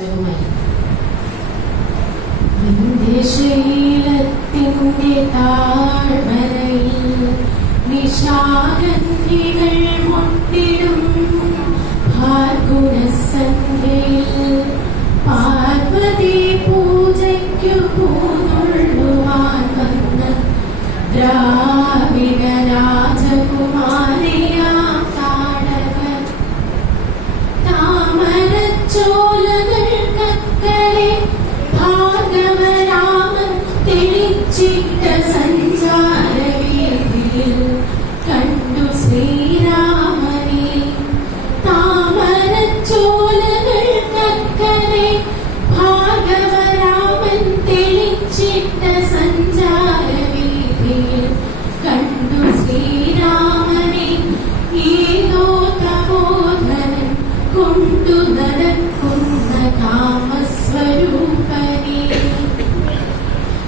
രാജകുമാരി. ശൈലത്തിന്റെ താഴ്വരയിൽ നിശാഗന്ധികൾ മുട്ടിടും ഭാർഗുണസന്ധ്യയിൽ പാർവതി പൂജയ്ക്കു പൂന്നുള്ളുവാൻ വന്ന ദ്രാവിഡ രാജകുമാരിയാം താടകർ താമരച്ചോലകൾക്കക്കരെ ഭാർഗവരാമൻ തെളിച്ചിട്ട സഞ്ചാരവേദിയിൽ കണ്ടു ശ്രീരാമനെ. താമരച്ചോലകൾക്കക്കരെ ഭാർഗവരാമൻ തെളിച്ചിട്ട സഞ്ചാരവേദിയിൽ കണ്ടു ശ്രീരാമനെ. ഏതോ തപോധനൻ കൊണ്ടു നടക്കുന്ന കാമസ്വരൂപനെ.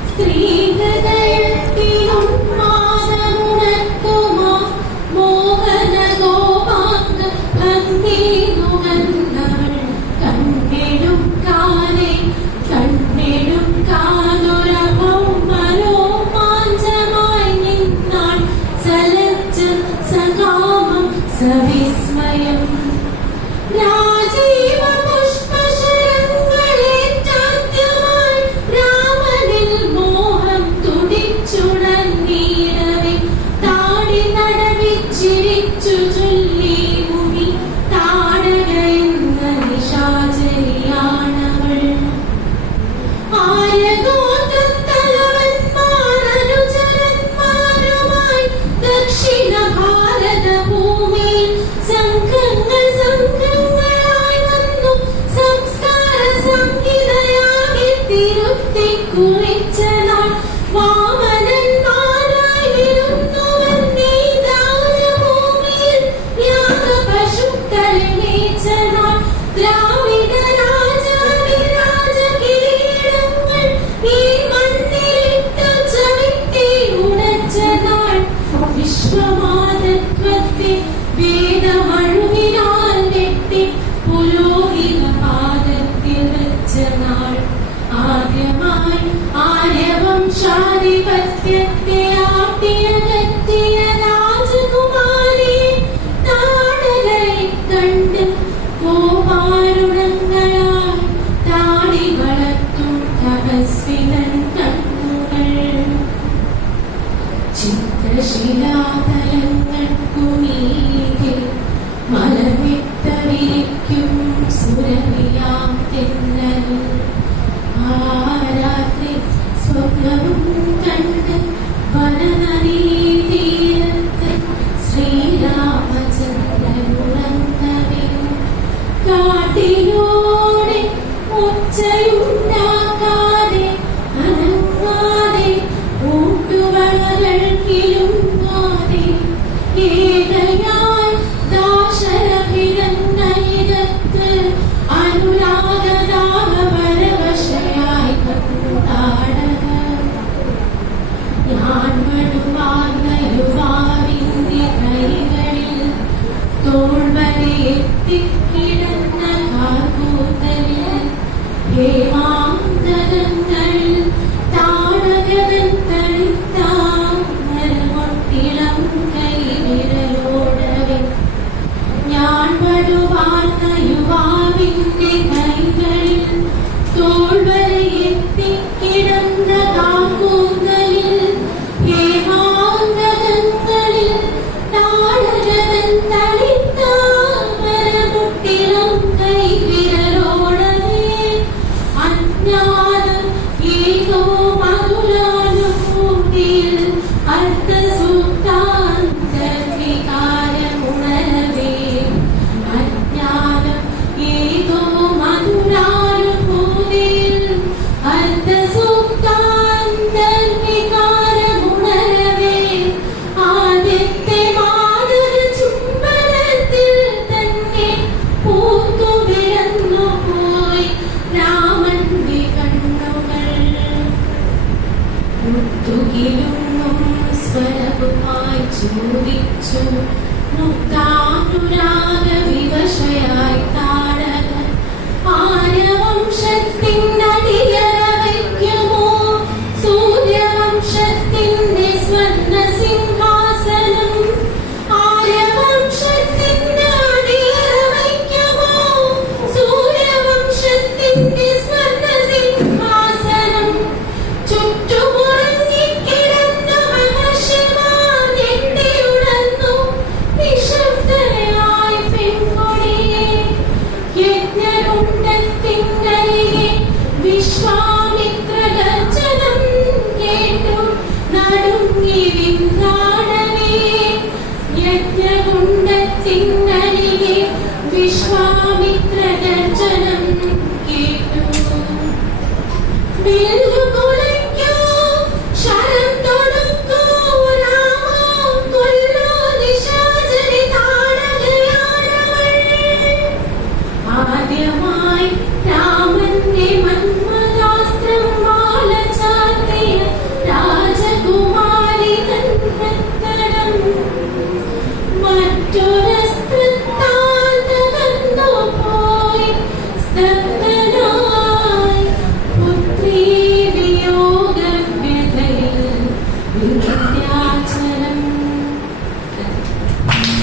സ്ത്രീഹൃദയത്തിലുന്മാദമുണർത്തുമാ മോഹനഗോപാംഗ ഭംഗിനുകന്നവൾ കണ്ണെടുക്കാനെ കണ്ണെടുക്കാനൊരഭൗമരോമാഞ്ചമായി നിന്നാൾ സലജ്ജ സകാമം സവിസ്മയം. രാജീവ പുഷ്പശരങ്ങളേറ്റാദ്യമായി രാമനിൽ മോഹം തുടിച്ചുണർന്നീരവെ താടി നടവിച്ചിരിച്ചു ചൊല്ലി മുനി താടക എന്ന നിശാചരിയാണവൾ. ആയഗോത്രത്തലവന്മാരനുചരന്മാരുമായി ദക്ഷിണ ഭാരത ഭൂമിയിൽ സംഘങ്ങളായി വന്നു സംസ്കാര സംഹിതയാകെ തിരുത്തി കുറിച്ച നാൾ. വാമനന്മാരായിരുന്നുവെന്നീ ദാനഭൂമിയിൽ യാഗപശുക്കളെ മേച്ച നാൾ. ദ്രാവിഡ രാജകിരീടങ്ങൾ ഈ മണ്ണിലിട്ടു ചവിട്ടി ഉടച്ച നാൾ. വിശ്വമാതത്വത്തെ വേദമഴുവിനാൽ വെട്ടി പുരോഹിത പാദത്തിൽ വെച്ച നാൾ. ആദ്യമായി ആര്യവംശാധിപത്യത്തെ ആട്ടിയകറ്റിയ രാജകുമാരിയെ താടകരെ കണ്ട് കോപാരുണങ്ങളായി താടി വളർത്തും തപസ്വിതൻ കണ്ണുകൾ. ചിത്രശിലാതലങ്ങൾക്കുമീതെ മലമിട്ടവിരിക്കും സുരഭിയാം തെന്നലിൽ ആ രാത്രി സ്വപ്നവും കണ്ട് വനനദീതീരത്ത് ശ്രീരാമചന്ദ്രനുണർന്നവേ. കാട്ടിലൂടെ ഒച്ചയുണ്ടാക്കാതെ അനങ്ങാതെ ഊട്ടുവളകൾ കിലുങ്ങാതെ ഏകയായി ദാശരഭിരന്നയിരത്ത് അനുരാഗദാഹപരവശയായി കണ്ടു താടകർ. ഞാൻ മടുവാർന്ന യുവാവിന്റെ കൈകളിൽ തോൾവരെ എത്തിക്കിടന്ന കാർകൂത്തലിൽ ഹേമാന്തരങ്ങളിൽ താടകവൻ തളിത്താമരമൊട്ടിളം കൈവിരലോടവെ. ഞാൻ മടുവാർന്ന യുവാവിന്റെ കൈകളിൽ തോൾവരെ